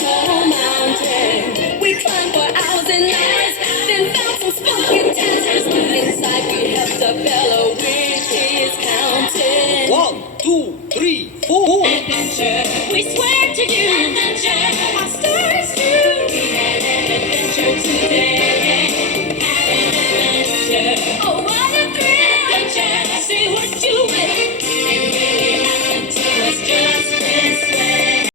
small mountain. We climbed for hours and hours, then found some spunky dancers. Inside we helped a fellow with his counting. 1, 2, 3, 4. Adventure, we swear to you. Adventure, our stars too. We had an adventure today. Had an adventure. Oh, what a thrill! Adventure, say what you will. It really happened to us just this way.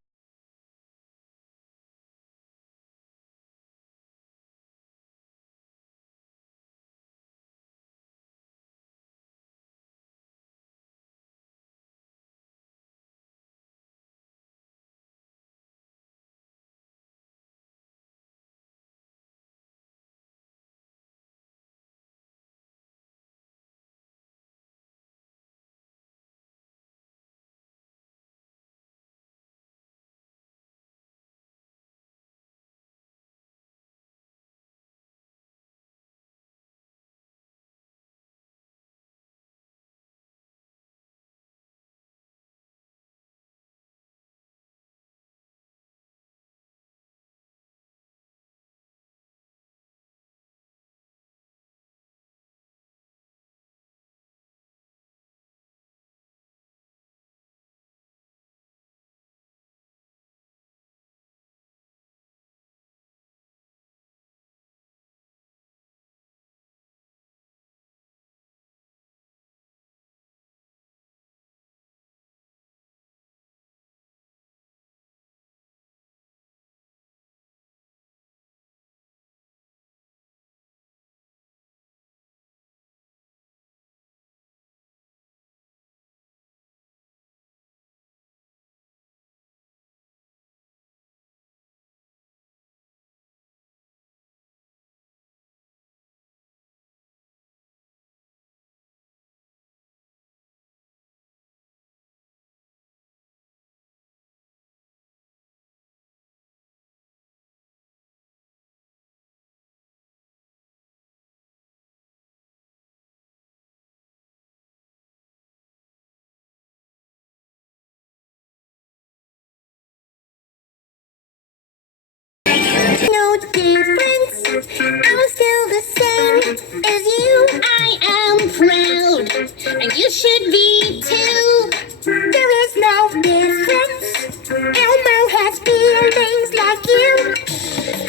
No difference, I'm still the same as you. I am proud, and you should be too. There is no difference. Elmo has feelings like you.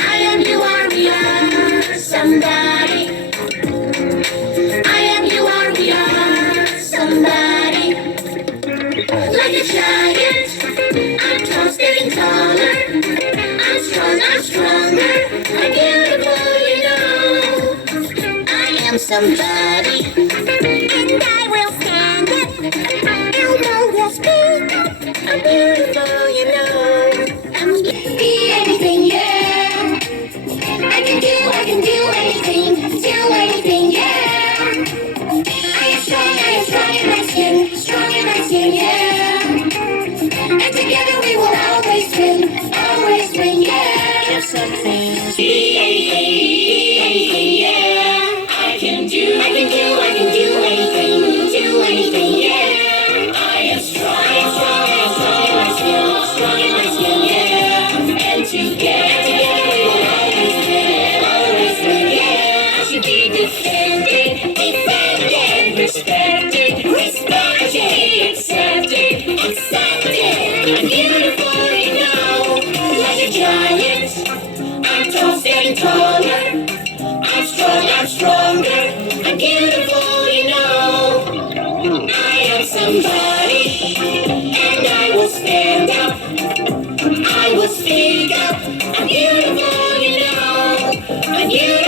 I am, you are, we are somebody. I am, you are, we are somebody. Like a giant, I'm tall, getting taller. I'm strong, I'm stronger. I'm beautiful, you know. I am somebody, and I will stand up. Elmo will speak up. I'm beautiful, you know. I'm be anything, yeah. I can do anything, yeah. I am strong in my skin, yeah. And together we will always win, yeah. If something be anything, yeah. I can do anything, yeah. I am strong in my skin, yeah. And together we will always win, yeah. I should be defended, respected. I should be accepted. I'm beautiful, you know. Like a giant, I'm tall, getting taller. I'm strong, I'm stronger. I'm beautiful, you know. I am somebody, and I will stand up. I will speak up. I'm beautiful, you know. I'm beautiful.